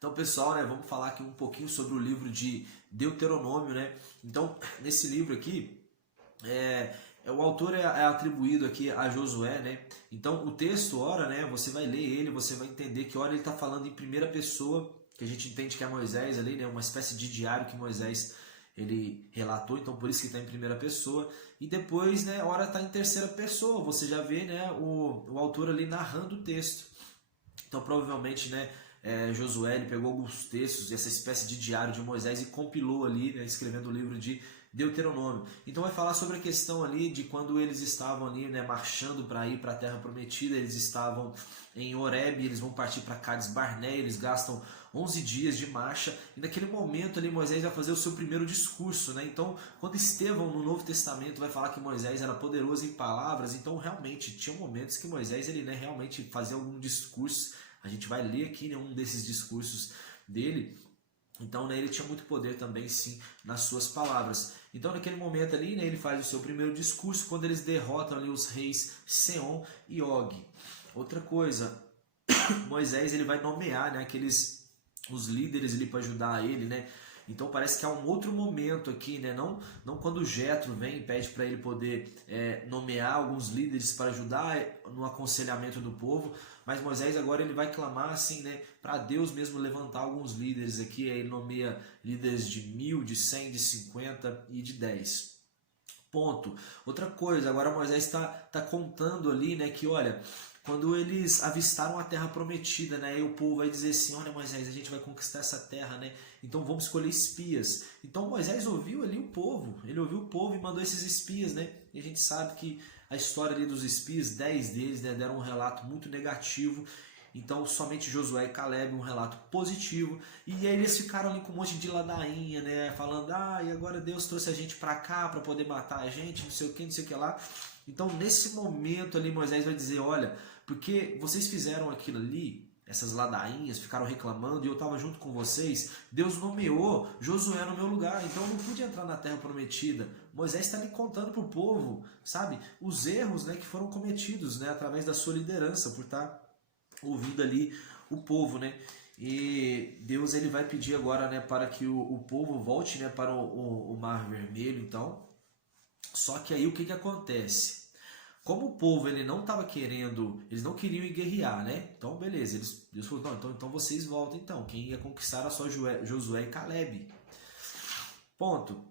Então, pessoal, né, vamos falar aqui um pouquinho sobre o livro de Deuteronômio, né? Então, nesse livro aqui, o autor é atribuído aqui a Josué, né? Então, o texto, ora, né, você vai ler ele, você vai entender que, ora, ele está falando em primeira pessoa, que a gente entende que é Moisés ali, né? Uma espécie de diário que Moisés ele relatou, então por isso que está em primeira pessoa. E depois, né, ora está em terceira pessoa, você já vê, né, o autor ali narrando o texto. Então, provavelmente, né, Josué ele pegou alguns textos, essa espécie de diário de Moisés e compilou ali, né, escrevendo o livro de Deuteronômio. Então vai falar sobre a questão ali de quando eles estavam ali, né, marchando para ir para a Terra Prometida, eles estavam em Horebe, eles vão partir para Cades Barnea, eles gastam 11 dias de marcha, e naquele momento ali Moisés vai fazer o seu primeiro discurso, né? Então, quando Estevão no Novo Testamento vai falar que Moisés era poderoso em palavras, então realmente tinha momentos que Moisés ele, né, realmente fazia algum discurso. A gente vai ler aqui, né, um desses discursos dele. Então, né, ele tinha muito poder também, sim, nas suas palavras. Então, naquele momento ali, né, ele faz o seu primeiro discurso quando eles derrotam ali os reis Seom e Og. Outra coisa, Moisés ele vai nomear, né, os líderes ali para ajudar ele, né? Então parece que há um outro momento aqui, né? Não quando Jetro vem e pede para ele poder nomear alguns líderes para ajudar no aconselhamento do povo, mas Moisés agora ele vai clamar assim, né? Para Deus mesmo levantar alguns líderes aqui, aí ele nomeia líderes de 1000, de 100, de 50 e de 10. Ponto. Outra coisa, agora Moisés está contando ali, né, que olha, quando eles avistaram a terra prometida, né, e o povo vai dizer assim, olha Moisés, a gente vai conquistar essa terra, né, então vamos escolher espias. Então Moisés ouviu ali o povo, ele ouviu o povo e mandou esses espias, né, e a gente sabe que a história ali dos espias, 10 deles, né, deram um relato muito negativo. Então somente Josué e Caleb um relato positivo, e aí eles ficaram ali com um monte de ladainha, né, falando, e agora Deus trouxe a gente para cá para poder matar a gente, não sei o que, não sei o que lá. Então nesse momento ali Moisés vai dizer, olha, porque vocês fizeram aquilo ali, essas ladainhas, ficaram reclamando e eu estava junto com vocês, Deus nomeou Josué no meu lugar, então eu não pude entrar na terra prometida. Moisés está me contando para o povo, sabe, os erros, né, que foram cometidos, né, através da sua liderança, por estar ouvindo ali o povo, né? E Deus ele vai pedir agora, né, para que o povo volte, né, para o Mar Vermelho, então. Só que aí o que acontece? Como o povo ele não estava querendo, eles não queriam ir guerrear, né? Então beleza, Deus falou, não, então vocês voltam então. Quem ia conquistar era só Josué e Caleb. Ponto. O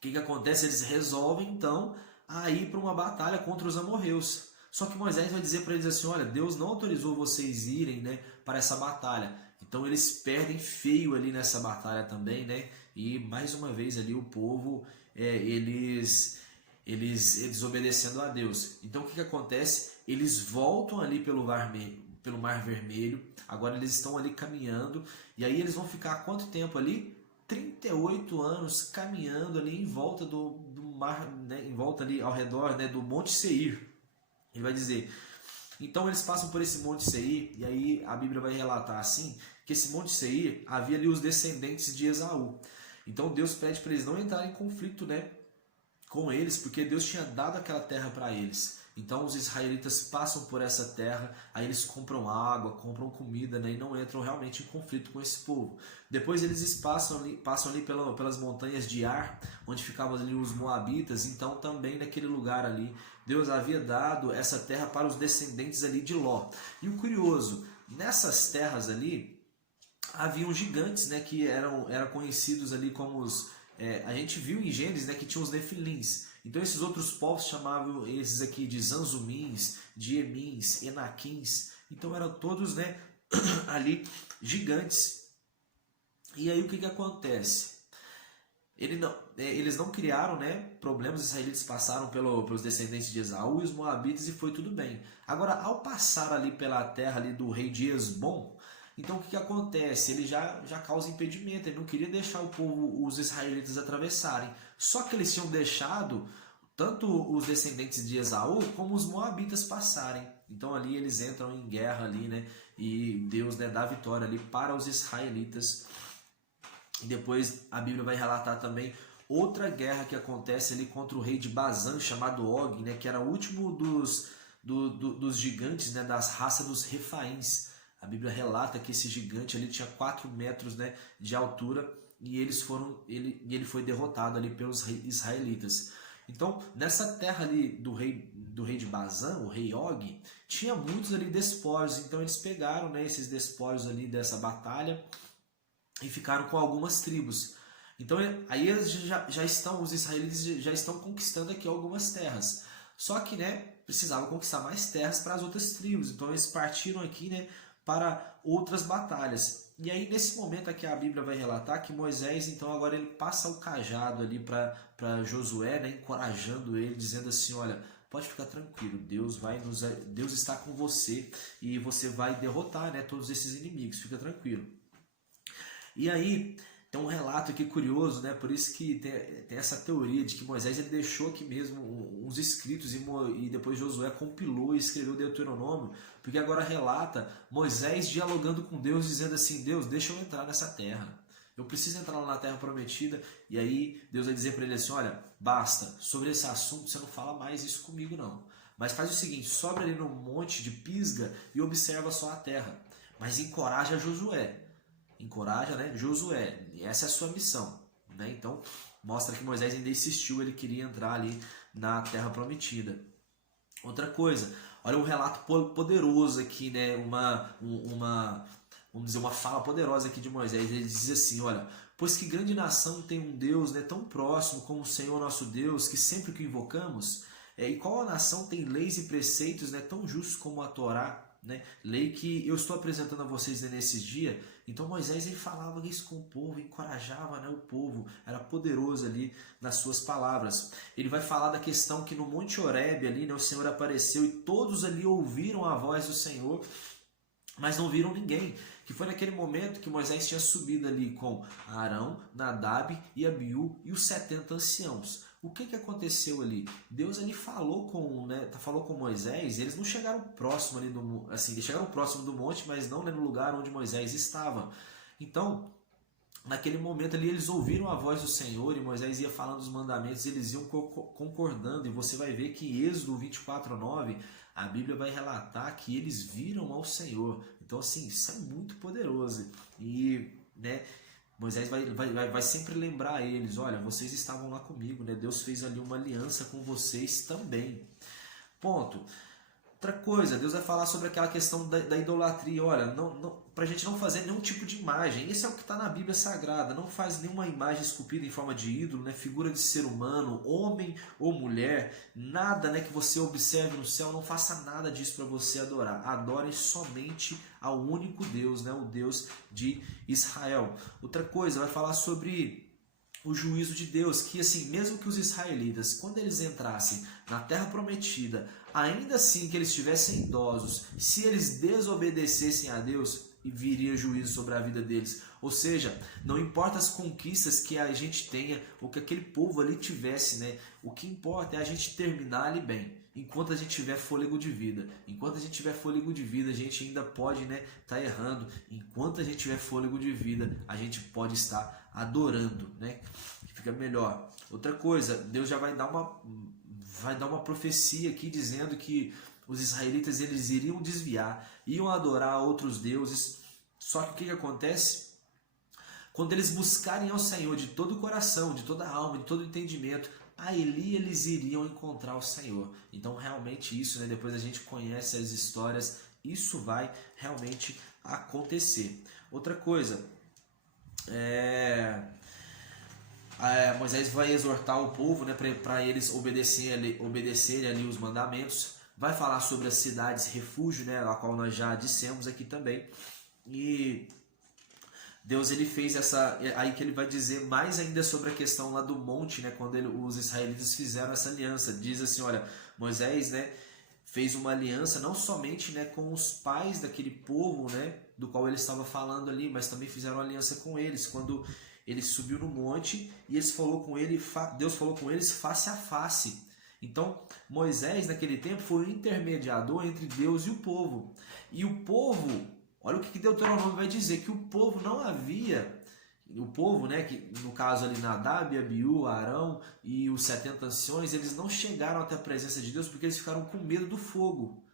que acontece? Eles resolvem então a ir para uma batalha contra os amorreus. Só que Moisés vai dizer para eles assim, olha, Deus não autorizou vocês irem, né, para essa batalha. Então eles perdem feio ali nessa batalha também, né? E mais uma vez ali o povo, eles desobedecendo a Deus. Então o que acontece? Eles voltam ali pelo Mar Vermelho, agora eles estão ali caminhando, e aí eles vão ficar quanto tempo ali? 38 anos caminhando ali em volta do mar, né, em volta ali ao redor, né, do Monte Seir. Ele vai dizer, então eles passam por esse Monte Seir, e aí a Bíblia vai relatar assim, que esse Monte Seir havia ali os descendentes de Esaú. Então Deus pede para eles não entrarem em conflito, né, com eles, porque Deus tinha dado aquela terra para eles. Então os israelitas passam por essa terra, aí eles compram água, compram comida, né, e não entram realmente em conflito com esse povo. Depois eles passam ali pelas montanhas de Ar, onde ficavam ali os moabitas, então também naquele lugar ali, Deus havia dado essa terra para os descendentes ali de Ló. E o curioso, nessas terras ali, haviam gigantes, né, que eram conhecidos ali como os... a gente viu em Gênesis, né, que tinha os nefilins. Então esses outros povos chamavam esses aqui de zanzumins, de emins, enaquins. Então eram todos, né, ali gigantes. E aí o que acontece? Eles não criaram, né, problemas, os israelitas passaram pelos descendentes de Esaú e os moabitas e foi tudo bem. Agora, ao passar ali pela terra ali do rei de Esbom, então o que acontece? Ele já causa impedimento, ele não queria deixar o povo, os israelitas atravessarem. Só que eles tinham deixado tanto os descendentes de Esaú como os moabitas passarem. Então ali eles entram em guerra ali, né? E Deus, né, dá vitória ali para os israelitas. E depois a Bíblia vai relatar também outra guerra que acontece ali contra o rei de Bazã, chamado Og, né, que era o último dos gigantes, né, das raças dos Refaíns. A Bíblia relata que esse gigante ali tinha 4 metros, né, de altura, e ele foi derrotado ali pelos israelitas. Então, nessa terra ali do rei de Bazã, o rei Og, tinha muitos ali despojos. Então eles pegaram, né, esses despojos ali dessa batalha e ficaram com algumas tribos. Então aí os israelitas já estão conquistando aqui algumas terras. Só que, né, precisavam conquistar mais terras para as outras tribos. Então eles partiram aqui, né, para outras batalhas. E aí nesse momento aqui a Bíblia vai relatar que Moisés, então agora ele passa o cajado ali para Josué, né, encorajando ele, dizendo assim, olha, pode ficar tranquilo, Deus está com você e você vai derrotar, né, todos esses inimigos, fica tranquilo. E aí tem um relato aqui curioso, né? Por isso que tem essa teoria de que Moisés ele deixou aqui mesmo uns escritos e depois Josué compilou e escreveu Deuteronômio, porque agora relata Moisés dialogando com Deus, dizendo assim, Deus, deixa eu entrar nessa terra. Eu preciso entrar lá na terra prometida. E aí Deus vai dizer para ele assim, olha, basta, sobre esse assunto você não fala mais isso comigo não. Mas faz o seguinte, sobe ali no monte de Pisga e observa só a terra. Mas encoraja Josué. Encoraja, né, Josué, essa é a sua missão, né? Então mostra que Moisés ainda insistiu, ele queria entrar ali na terra prometida. Outra coisa, olha um relato poderoso aqui, né? Vamos dizer, uma fala poderosa aqui de Moisés. Ele diz assim, olha, pois que grande nação tem um Deus, né, tão próximo como o Senhor nosso Deus, que sempre que o invocamos, e qual a nação tem leis e preceitos, né, tão justos como a Torá, né? Lei que eu estou apresentando a vocês, né, nesses dias. Então Moisés ele falava isso com o povo, encorajava, né, o povo, era poderoso ali nas suas palavras. Ele vai falar da questão que no Monte Horebe ali, né, o Senhor apareceu e todos ali ouviram a voz do Senhor, mas não viram ninguém. Que foi naquele momento que Moisés tinha subido ali com Arão, Nadab e Abiú e os 70 anciãos. O que aconteceu ali? Deus ali falou com Moisés, eles não chegaram próximo ali eles chegaram próximo do monte, mas não, né, no lugar onde Moisés estava. Então, naquele momento ali eles ouviram a voz do Senhor e Moisés ia falando os mandamentos, eles iam concordando, e você vai ver que em Êxodo 24:9 a Bíblia vai relatar que eles viram ao Senhor. Então assim, isso é muito poderoso. E, né, Moisés vai sempre lembrar a eles, olha, vocês estavam lá comigo, né? Deus fez ali uma aliança com vocês também. Ponto. Outra coisa, Deus vai falar sobre aquela questão da idolatria. Olha, para a gente não fazer nenhum tipo de imagem. Esse é o que está na Bíblia Sagrada. Não faz nenhuma imagem esculpida em forma de ídolo, né? Figura de ser humano, homem ou mulher. Nada, né, que você observe no céu. Não faça nada disso para você adorar. Adore somente ao único Deus, né? O Deus de Israel. Outra coisa, vai falar sobre o juízo de Deus, que assim, mesmo que os israelitas, quando eles entrassem na terra prometida, ainda assim que eles estivessem idosos, se eles desobedecessem a Deus, viria juízo sobre a vida deles. Ou seja, não importa as conquistas que a gente tenha, ou que aquele povo ali tivesse, né? O que importa é a gente terminar ali bem, enquanto a gente tiver fôlego de vida. Enquanto a gente tiver fôlego de vida, a gente ainda pode, né, tá errando. Enquanto a gente tiver fôlego de vida, a gente pode estar adorando, né? Que fica melhor. Outra coisa, Deus já vai dar uma profecia aqui dizendo que os israelitas eles iriam desviar, iam adorar outros deuses. Só que o que acontece? Quando eles buscarem ao Senhor de todo o coração, de toda a alma, de todo o entendimento, aí eles iriam encontrar o Senhor. Então realmente isso, né, depois a gente conhece as histórias, isso vai realmente acontecer. Outra coisa, Moisés vai exortar o povo, né, para eles obedecerem ali os mandamentos. Vai falar sobre as cidades refúgio, né, a qual nós já dissemos aqui também. E Deus ele fez aí que ele vai dizer mais ainda sobre a questão lá do monte, né, quando os israelitas fizeram essa aliança. Diz assim, olha, Moisés, né, fez uma aliança não somente, né, com os pais daquele povo, né, do qual ele estava falando ali, mas também fizeram aliança com eles, quando ele subiu no monte e Deus falou com eles face a face. Então Moisés naquele tempo foi o intermediador entre Deus e o povo. E o povo, olha o que Deuteronômio vai dizer, que o povo não havia, o povo, né, que no caso ali Nadab, Abiú, Arão e os 70 anciões, eles não chegaram até a presença de Deus porque eles ficaram com medo do fogo.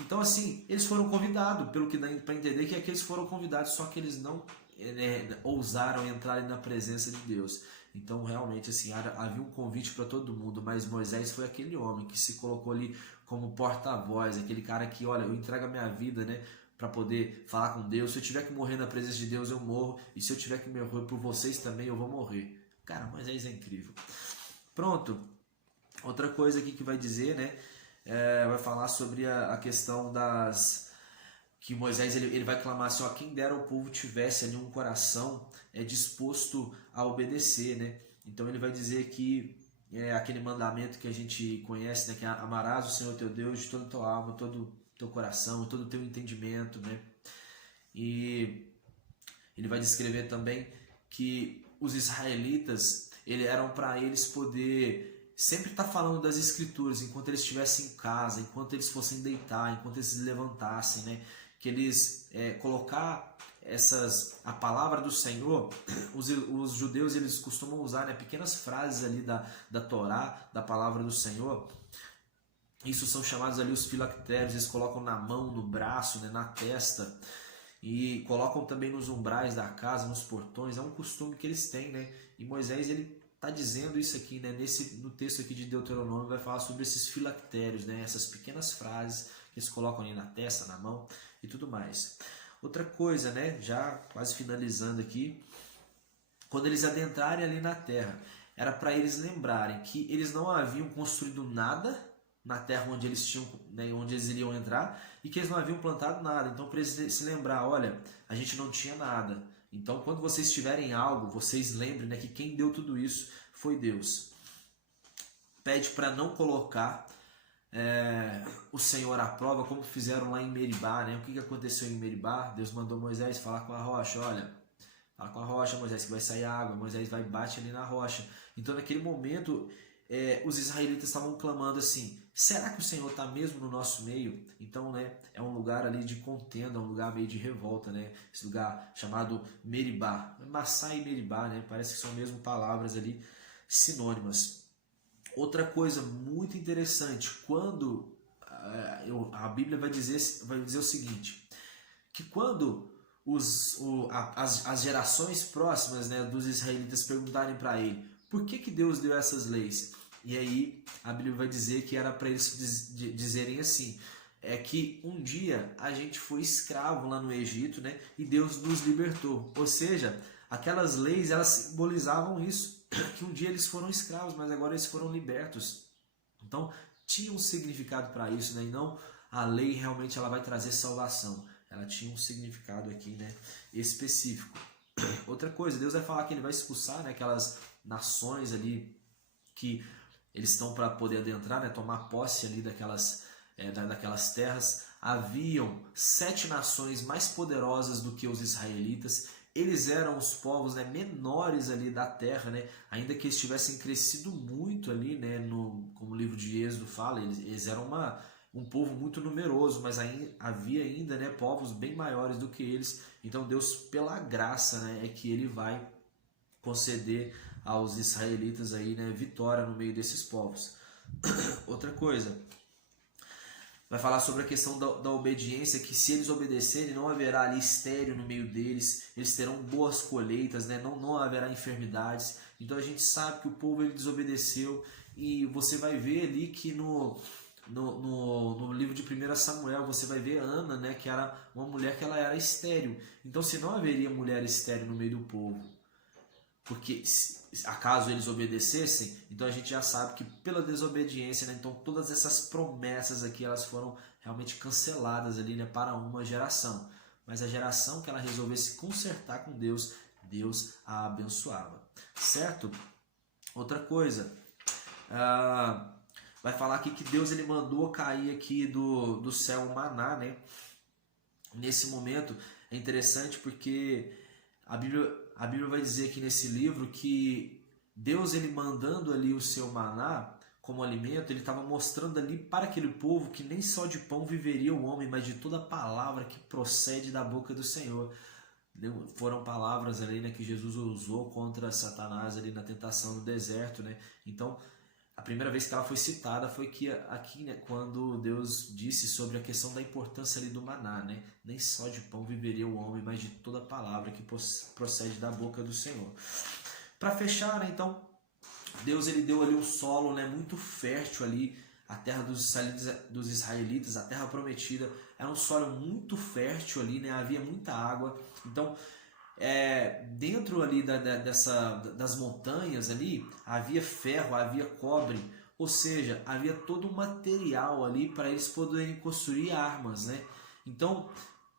Então, assim, eles foram convidados, pelo que dá para entender que é que eles foram convidados, só que eles não ousaram entrar ali na presença de Deus. Então, realmente, assim, havia um convite para todo mundo, mas Moisés foi aquele homem que se colocou ali como porta-voz, aquele cara que, olha, eu entrego a minha vida, né, para poder falar com Deus. Se eu tiver que morrer na presença de Deus, eu morro, e se eu tiver que morrer por vocês também, eu vou morrer. Cara, Moisés é incrível. Pronto. Outra coisa aqui que vai dizer, né, vai falar sobre a questão das... que Moisés ele vai clamar assim, ó, quem dera o povo tivesse ali um coração disposto a obedecer, né? Então ele vai dizer que aquele mandamento que a gente conhece, né, que amarás o Senhor teu Deus de toda a tua alma, todo o teu coração, todo o teu entendimento, né? E ele vai descrever também que os israelitas, eram para eles poder sempre estar falando das escrituras enquanto eles estivessem em casa, enquanto eles fossem deitar, enquanto eles se levantassem, né? Que eles colocar a palavra do Senhor, os judeus eles costumam usar, né, pequenas frases ali da Torá, da palavra do Senhor. Isso são chamados ali os filactérios, eles colocam na mão, no braço, né, na testa, e colocam também nos umbrais da casa, nos portões. É um costume que eles têm, né? E Moisés ele está dizendo isso aqui, né? No texto aqui de Deuteronômio vai falar sobre esses filactérios, né? Essas pequenas frases que eles colocam ali na testa, na mão e tudo mais. Outra coisa, né? Já quase finalizando aqui, quando eles adentrarem ali na terra, era para eles lembrarem que eles não haviam construído nada na terra onde eles tinham, né, onde eles iriam entrar, e que eles não haviam plantado nada. Então, para eles se lembrar, olha, a gente não tinha nada. Então, quando vocês tiverem algo, vocês lembrem, né, que quem deu tudo isso foi Deus. Pede para não colocar o Senhor à prova, como fizeram lá em Meribá, né? O que aconteceu em Meribá? Deus mandou Moisés falar com a rocha, olha, fala com a rocha, Moisés, que vai sair água. Moisés vai e bate ali na rocha. Então, naquele momento, os israelitas estavam clamando assim, será que o Senhor está mesmo no nosso meio? Então, né, é um lugar ali de contenda, um lugar meio de revolta, né? Esse lugar chamado Meribá. Massá e Meribá, né? Parece que são mesmo palavras ali sinônimas. Outra coisa muito interessante, quando a Bíblia vai dizer o seguinte, que quando as gerações próximas, né, dos israelitas perguntarem para ele, por que Deus deu essas leis? E aí a Bíblia vai dizer que era para eles dizerem assim, que um dia a gente foi escravo lá no Egito, né, e Deus nos libertou. Ou seja, aquelas leis elas simbolizavam isso, que um dia eles foram escravos, mas agora eles foram libertos. Então tinha um significado para isso, né, e não a lei realmente ela vai trazer salvação. Ela tinha um significado aqui, né, específico. Outra coisa, Deus vai falar que ele vai expulsar, né, aquelas nações ali que eles estão para poder adentrar, né, tomar posse ali daquelas terras. Haviam 7 nações mais poderosas do que os israelitas. Eles eram os povos, né, menores ali da terra, né, ainda que eles tivessem crescido muito ali, né, como o livro de Êxodo fala, eles eram um povo muito numeroso, mas havia ainda, né, povos bem maiores do que eles. Então Deus, pela graça, né, é que ele vai conceder aos israelitas aí, né, vitória no meio desses povos. Outra coisa, vai falar sobre a questão da obediência, que se eles obedecerem, não haverá ali estéril no meio deles, eles terão boas colheitas, né, não haverá enfermidades. Então a gente sabe que o povo ele desobedeceu, e você vai ver ali que no livro de 1 Samuel, você vai ver Ana, né, que era uma mulher que ela era estéril. Então, se não haveria mulher estéril no meio do povo, porque acaso eles obedecessem, então a gente já sabe que pela desobediência, né, então todas essas promessas aqui, elas foram realmente canceladas ali, né, para uma geração. Mas a geração que ela resolvesse consertar com Deus, Deus a abençoava. Certo? Outra coisa, vai falar aqui que Deus ele mandou cair aqui do céu o maná, né? Nesse momento é interessante porque a Bíblia vai dizer aqui nesse livro que Deus ele mandando ali o seu maná como alimento, ele estava mostrando ali para aquele povo que nem só de pão viveria o homem, mas de toda palavra que procede da boca do Senhor. Foram palavras ali, né, que Jesus usou contra Satanás ali na tentação no deserto, né? Então A primeira vez que ela foi citada foi aqui, né, quando Deus disse sobre a questão da importância ali do maná, né? Nem só de pão viveria o homem, mas de toda palavra que procede da boca do Senhor. Para fechar, né, então, Deus ele deu ali um solo, né, muito fértil ali, a terra dos israelitas, a terra prometida, era um solo muito fértil ali, né, havia muita água. Então, dentro ali das montanhas ali, havia ferro, havia cobre, ou seja, havia todo um material ali para eles poderem construir armas, né? Então,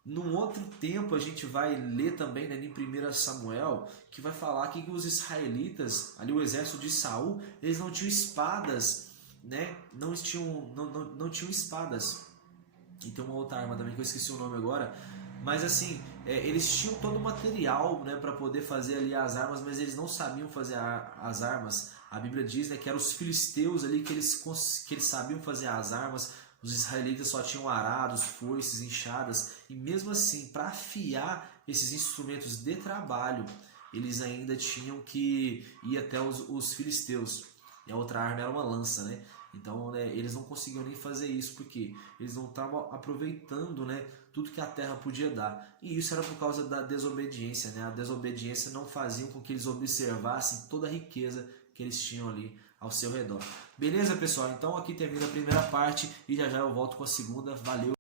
num outro tempo a gente vai ler também, né, em 1 Samuel, que vai falar que os israelitas, ali o exército de Saul, eles não tinham espadas, né? Não tinham espadas. E tem uma outra arma também que eu esqueci o nome agora, mas assim, eles tinham todo o material, né, para poder fazer ali as armas, mas eles não sabiam fazer as armas. A Bíblia diz, né, que eram os filisteus ali que eles sabiam fazer as armas. Os israelitas só tinham arados, foices, enxadas, e mesmo assim, para afiar esses instrumentos de trabalho, eles ainda tinham que ir até os filisteus. E a outra arma era uma lança, né? Então, né, eles não conseguiam nem fazer isso porque eles não estavam aproveitando, né, tudo que a terra podia dar. E isso era por causa da desobediência, né? A desobediência não fazia com que eles observassem toda a riqueza que eles tinham ali ao seu redor. Beleza, pessoal? Então aqui termina a primeira parte e já já eu volto com a segunda. Valeu!